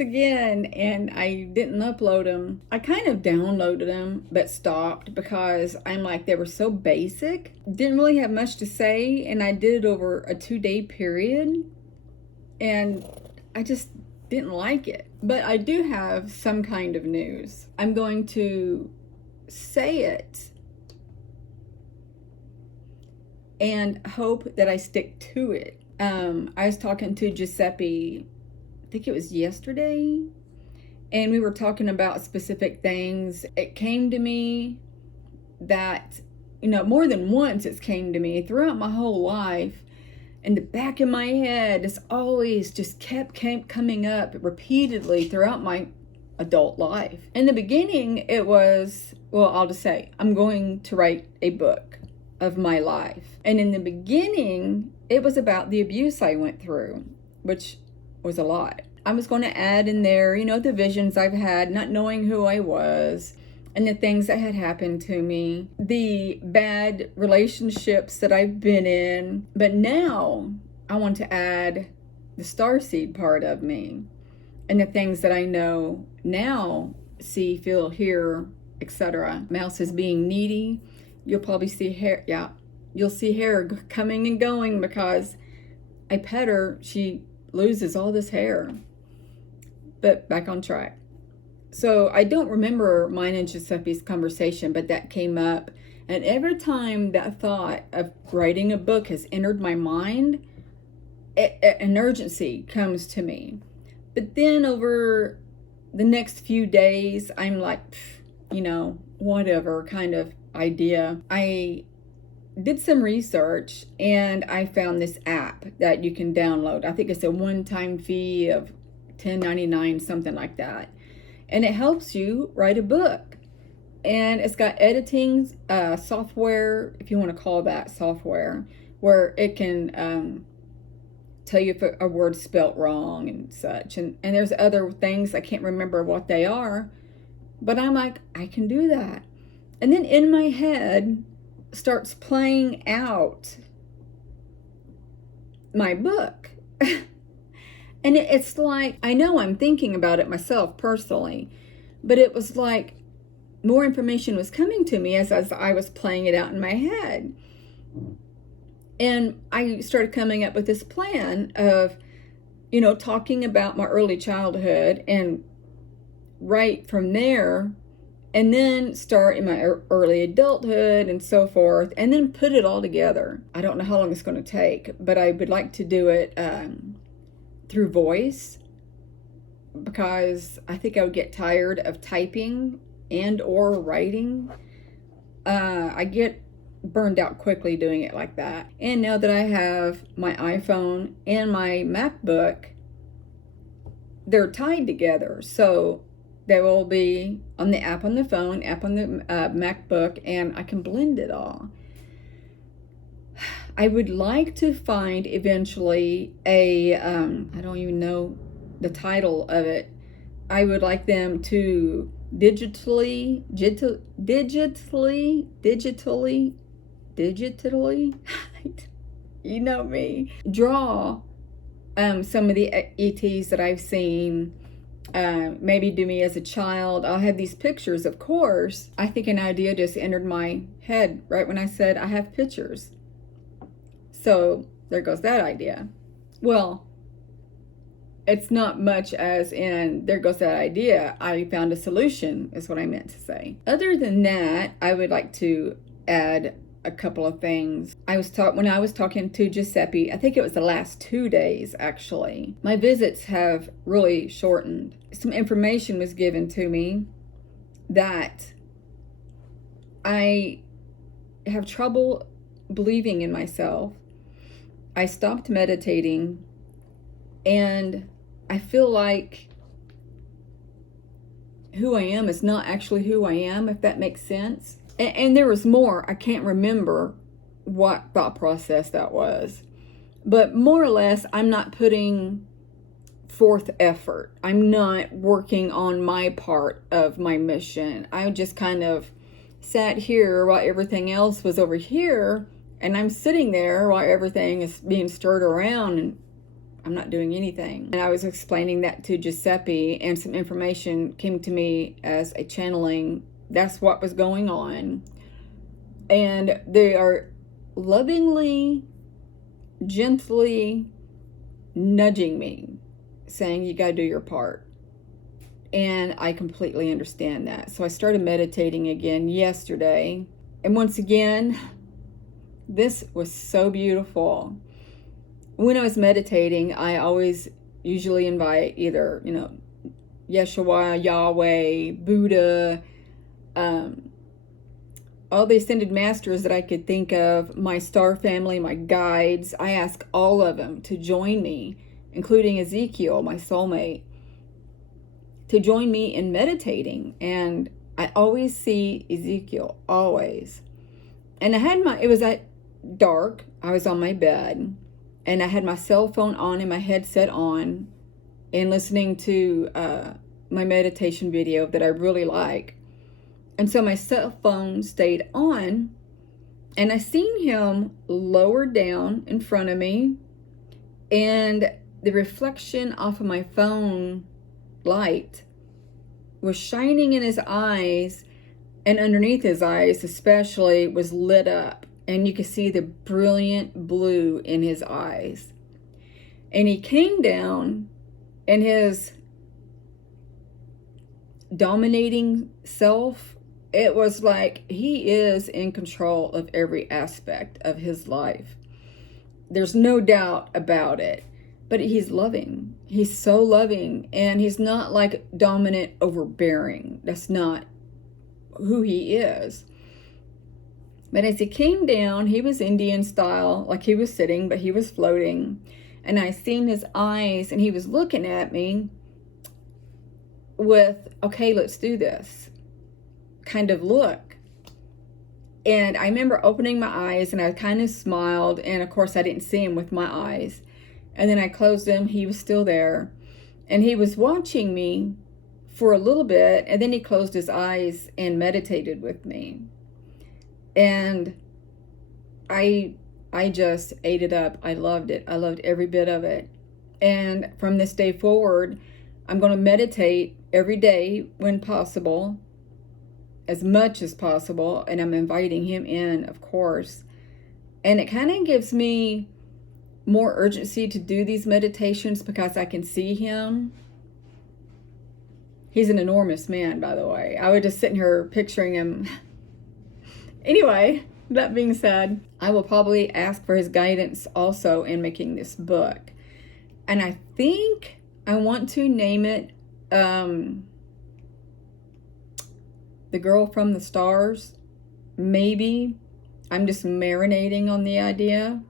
once again, and I didn't upload them. I kind of downloaded them but stopped because I'm like, they were so basic, didn't really have much to say, and I did it over a 2-day period, and I just didn't like it. But I do have some kind of news. I'm going to say it and hope that I stick to it. I was talking to Giuseppe, I think it was yesterday, and we were talking about specific things. It came to me that, more than once it's came to me throughout my whole life. In the back of my head, it's always just kept coming up repeatedly throughout my adult life. In the beginning, it was, I'll just say, I'm going to write a book of my life. And in the beginning, it was about the abuse I went through, which was a lot. I was going to add in there, the visions I've had, not knowing who I was, and the things that had happened to me, the bad relationships that I've been in. But now I want to add the starseed part of me and the things that I know now, see, feel, hear, etc. Mouse is being needy. You'll probably see hair. Yeah, you'll see hair coming and going because I pet her. She loses all this hair. But back on track. So I don't remember mine and Giuseppe's conversation, but that came up. And every time that thought of writing a book has entered my mind, an urgency comes to me. But then over the next few days, I'm like, whatever kind of idea. I did some research and I found this app that you can download. I think it's a one-time fee of $10.99, something like that. And it helps you write a book. And it's got editing software, if you want to call that software, where it can tell you if a word's spelt wrong and such. And there's other things, I can't remember what they are, but I'm like, I can do that. And then in my head starts playing out my book. And it's like, I know I'm thinking about it myself personally, but it was like more information was coming to me as I was playing it out in my head. And I started coming up with this plan of, talking about my early childhood and right from there, and then start in my early adulthood and so forth, and then put it all together. I don't know how long it's going to take, but I would like to do it through voice, because I think I would get tired of typing and or writing. I get burned out quickly doing it like that. And now that I have my iPhone and my MacBook, they're tied together. So they will be on the app on the phone, app on the MacBook, and I can blend it all. I would like to find eventually a, I don't even know the title of it. I would like them to digitally, you know me, draw some of the ETs that I've seen. Maybe do me as a child. I'll have these pictures, of course. I think an idea just entered my head right when I said I have pictures. So there goes that idea. Well, it's not much as in there goes that idea. I found a solution is what I meant to say. Other than that, I would like to add a couple of things. When I was talking to Giuseppe, I think it was the last 2 days actually. My visits have really shortened. Some information was given to me that I have trouble believing in myself. I stopped meditating, and I feel like who I am is not actually who I am, if that makes sense. And there was more. I can't remember what thought process that was. But more or less, I'm not putting forth effort. I'm not working on my part of my mission. I just kind of sat here while everything else was over here, and I'm sitting there while everything is being stirred around, and I'm not doing anything. And I was explaining that to Giuseppe, and some information came to me as a channeling. That's what was going on. And they are lovingly, gently nudging me, saying, you got to do your part. And I completely understand that. So I started meditating again yesterday. And once again, this was so beautiful. When I was meditating, I always usually invite either, Yeshua, Yahweh, Buddha, all the ascended masters that I could think of, my star family, my guides. I ask all of them to join me, including Ezekiel, my soulmate, to join me in meditating. And I always see Ezekiel, always. And it was at dark. I was on my bed, and I had my cell phone on and my headset on, and listening to my meditation video that I really like. And so my cell phone stayed on, and I seen him lower down in front of me, and the reflection off of my phone light was shining in his eyes, and underneath his eyes especially was lit up, and you could see the brilliant blue in his eyes. And he came down, and his dominating self, it was like he is in control of every aspect of his life. There's no doubt about it. But he's loving. He's so loving. And he's not like dominant, overbearing. That's not who he is. But as he came down, he was Indian style, like he was sitting, but he was floating. And I seen his eyes, and he was looking at me with, okay, let's do this kind of look. And I remember opening my eyes, and I kind of smiled, and of course I didn't see him with my eyes. And then I closed them. He was still there, and he was watching me for a little bit, and then he closed his eyes and meditated with me. And I just ate it up. I loved it. I loved every bit of it. And from this day forward, I'm going to meditate every day when possible, as much as possible, and I'm inviting him in, of course. And it kind of gives me more urgency to do these meditations because I can see him. He's an enormous man, by the way. I was just sitting here picturing him. Anyway, that being said, I will probably ask for his guidance also in making this book. And I think I want to name it The Girl from the Stars. Maybe. I'm just marinating on the idea.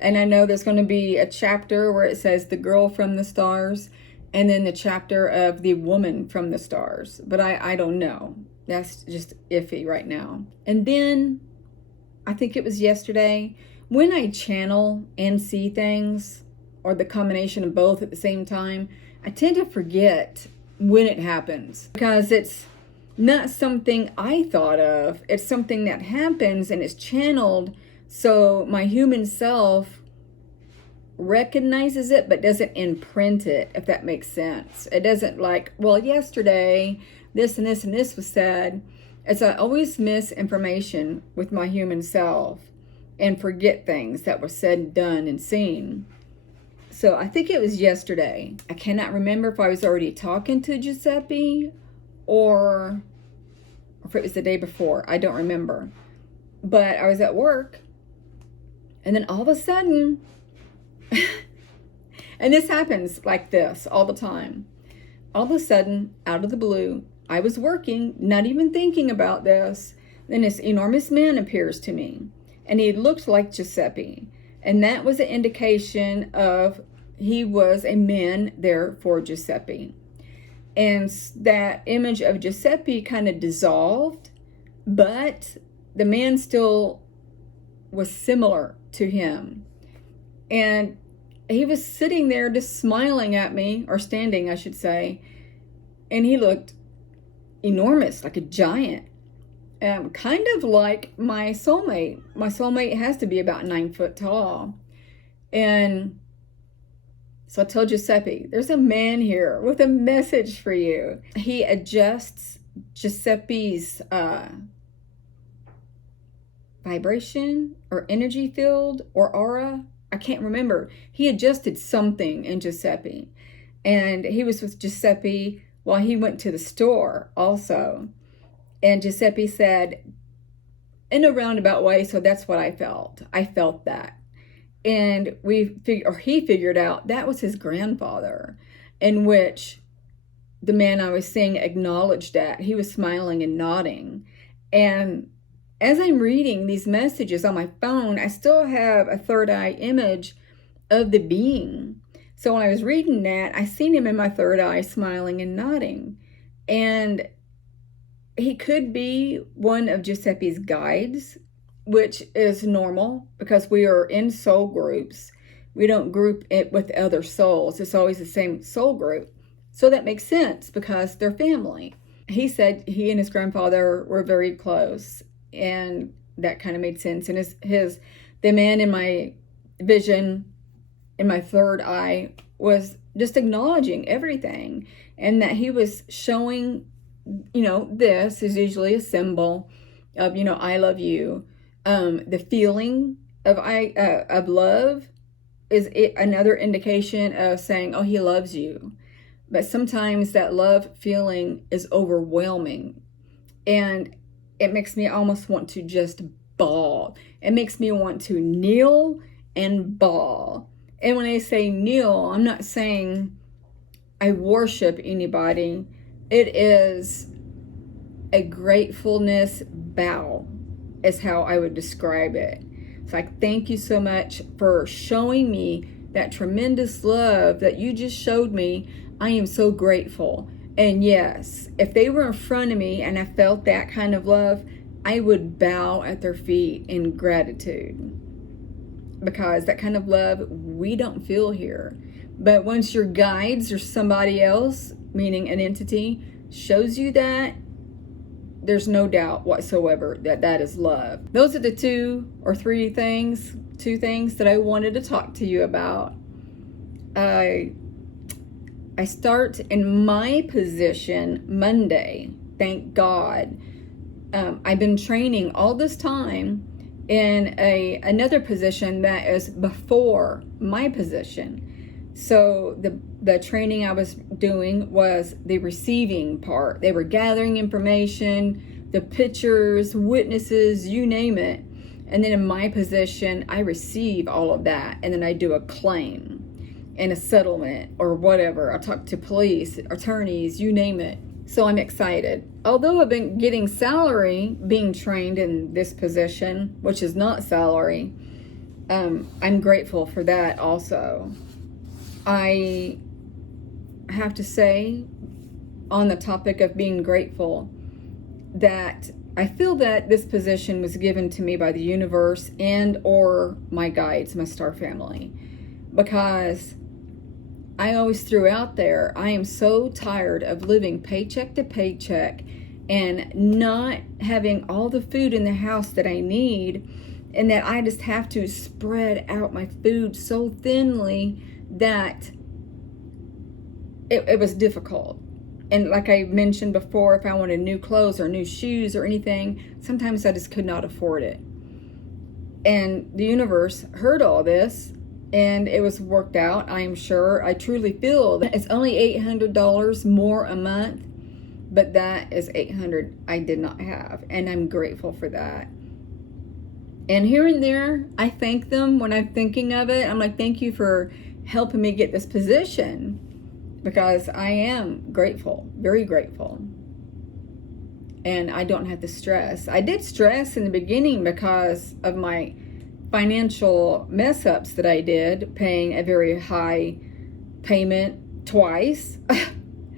And I know there's going to be a chapter where it says The Girl from the Stars, and then the chapter of The Woman from the Stars. But I don't know. That's just iffy right now. And then, I think it was yesterday, when I channel and see things, or the combination of both at the same time, I tend to forget when it happens. Because it's not something I thought of. It's something that happens, and it's channeled, so my human self recognizes it but doesn't imprint it, if that makes sense. It doesn't like, well, yesterday this and this and this was said. As I always miss information with my human self and forget things that were said, done, and seen. So I think it was yesterday. I cannot remember if I was already talking to Giuseppe or if it was the day before. I don't remember. But I was at work, and then all of a sudden, and this happens like this all the time. All of a sudden, out of the blue, I was working, not even thinking about this. Then this enormous man appears to me, and he looked like Giuseppe. And that was an indication of he was a man there for Giuseppe. And that image of Giuseppe kind of dissolved, but the man still was similar to him. And he was sitting there just smiling at me, or standing, I should say. And he looked enormous, like a giant. Kind of like my soulmate. My soulmate has to be about 9 foot tall. And So I told Giuseppe, there's a man here with a message for you. He adjusts Giuseppe's vibration or energy field or aura. I can't remember. He adjusted something in Giuseppe. And he was with Giuseppe while he went to the store also. And Giuseppe said, in a roundabout way, so that's what I felt. I felt that. And he figured out that was his grandfather, in which the man I was seeing acknowledged that. He was smiling and nodding. And as I'm reading these messages on my phone, I still have a third eye image of the being. So when I was reading that, I seen him in my third eye smiling and nodding. And he could be one of Giuseppe's guides, which is normal because we are in soul groups. We don't group it with other souls. It's always the same soul group. So that makes sense because they're family. He said he and his grandfather were very close, and that kind of made sense. And the man in my vision, in my third eye, was just acknowledging everything, and that he was showing, this is usually a symbol of, I love you. The feeling of love is another indication of saying, oh, he loves you. But sometimes that love feeling is overwhelming, and it makes me almost want to just bawl. It makes me want to kneel and bawl. And when I say kneel, I'm not saying I worship anybody. It is a gratefulness bow is how I would describe it. It's like, thank you so much for showing me that tremendous love that you just showed me. I am so grateful. And yes, if they were in front of me and I felt that kind of love, I would bow at their feet in gratitude. Because that kind of love we don't feel here. But once your guides or somebody else, meaning an entity, shows you that, there's no doubt whatsoever that that is love. Those are the two things that I wanted to talk to you about. I start in my position Monday, thank God. I've been training all this time in another position that is before my position. So the training I was doing was the receiving part. They were gathering information, the pictures, witnesses, you name it. And then in my position, I receive all of that. And then I do a claim and a settlement or whatever. I talk to police, attorneys, you name it. So I'm excited. Although I've been getting salary being trained in this position, which is not salary, I'm grateful for that also. I have to say, on the topic of being grateful, that I feel that this position was given to me by the universe and or my guides, my star family, because I always threw out there, I am so tired of living paycheck to paycheck and not having all the food in the house that I need, and that I just have to spread out my food so thinly that it was difficult. And like I mentioned before, if I wanted new clothes or new shoes or anything, sometimes I just could not afford it. And the universe heard all this, and it was worked out, I am sure. I truly feel that it's only $800 more a month, but that is $800 I did not have, and I'm grateful for that. And here and there, I thank them when I'm thinking of it. I'm like, thank you for helping me get this position, because I am grateful, very grateful. And I don't have to stress. I did stress in the beginning because of my financial mess ups that I did, paying a very high payment twice.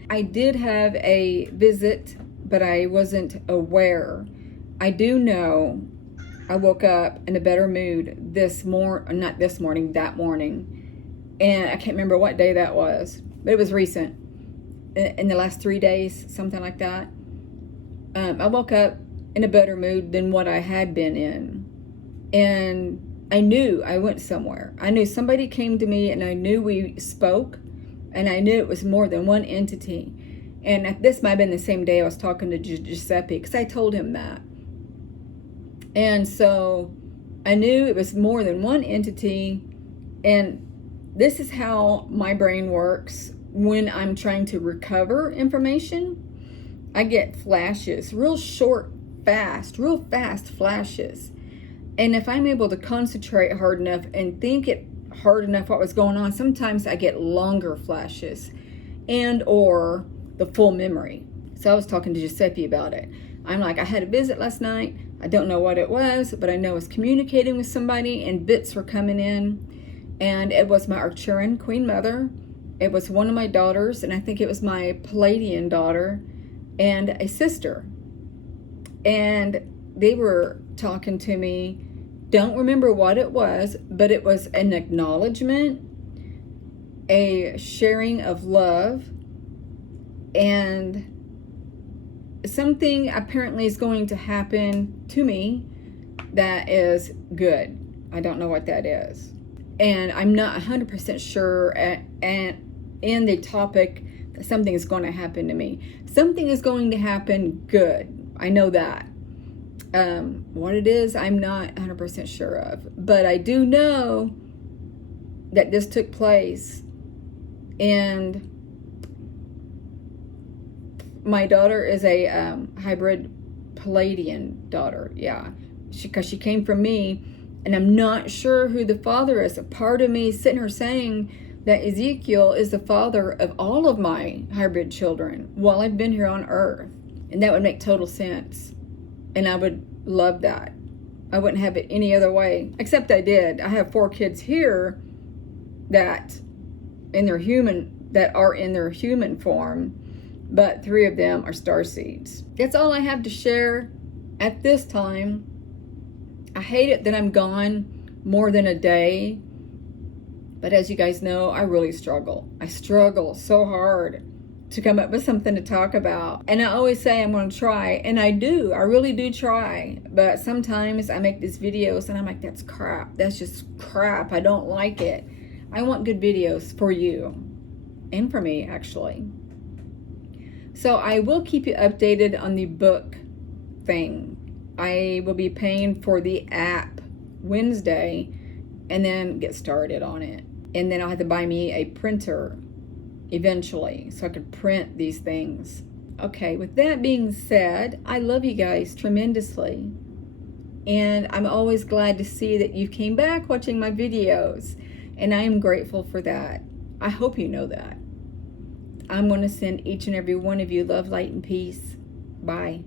I did have a visit, but I wasn't aware. I do know I woke up in a better mood that morning. And I can't remember what day that was, but it was recent. In the last 3 days, something like that. I woke up in a better mood than what I had been in. And I knew I went somewhere. I knew somebody came to me, and I knew we spoke, and I knew it was more than one entity. And this might have been the same day I was talking to Giuseppe, because I told him that. And so I knew it was more than one entity. And this is how my brain works when I'm trying to recover information. I get flashes, real short, real fast flashes. And if I'm able to concentrate hard enough and think it hard enough what was going on, sometimes I get longer flashes and or the full memory. So I was talking to Giuseppe about it. I'm like, I had a visit last night. I don't know what it was, but I know I was communicating with somebody and bits were coming in. And it was my Arcturian Queen Mother. It was one of my daughters, and I think it was my Palladian daughter and a sister. And they were talking to me. Don't remember what it was, but it was an acknowledgement, a sharing of love, and something apparently is going to happen to me that is good. I don't know what that is. And I'm not 100% sure in the topic that something is going to happen to me. Something is going to happen good. I know that. What it is, I'm not 100% sure of. But I do know that this took place. And my daughter is a hybrid Palladian daughter. Yeah. Because she came from me. And I'm not sure who the father is. A part of me is sitting here saying that Ezekiel is the father of all of my hybrid children while I've been here on earth. And that would make total sense. And I would love that. I wouldn't have it any other way. Except I did. I have 4 kids here that are in their human form. But 3 of them are starseeds. That's all I have to share at this time. I hate it that I'm gone more than a day. But as you guys know, I really struggle. I struggle so hard to come up with something to talk about. And I always say I'm going to try. And I do. I really do try. But sometimes I make these videos and I'm like, that's crap. That's just crap. I don't like it. I want good videos for you. And for me, actually. So I will keep you updated on the book thing. I will be paying for the app Wednesday and then get started on it. And then I'll have to buy me a printer eventually so I could print these things. Okay, with that being said, I love you guys tremendously. And I'm always glad to see that you came back watching my videos. And I am grateful for that. I hope you know that. I'm going to send each and every one of you love, light, and peace. Bye.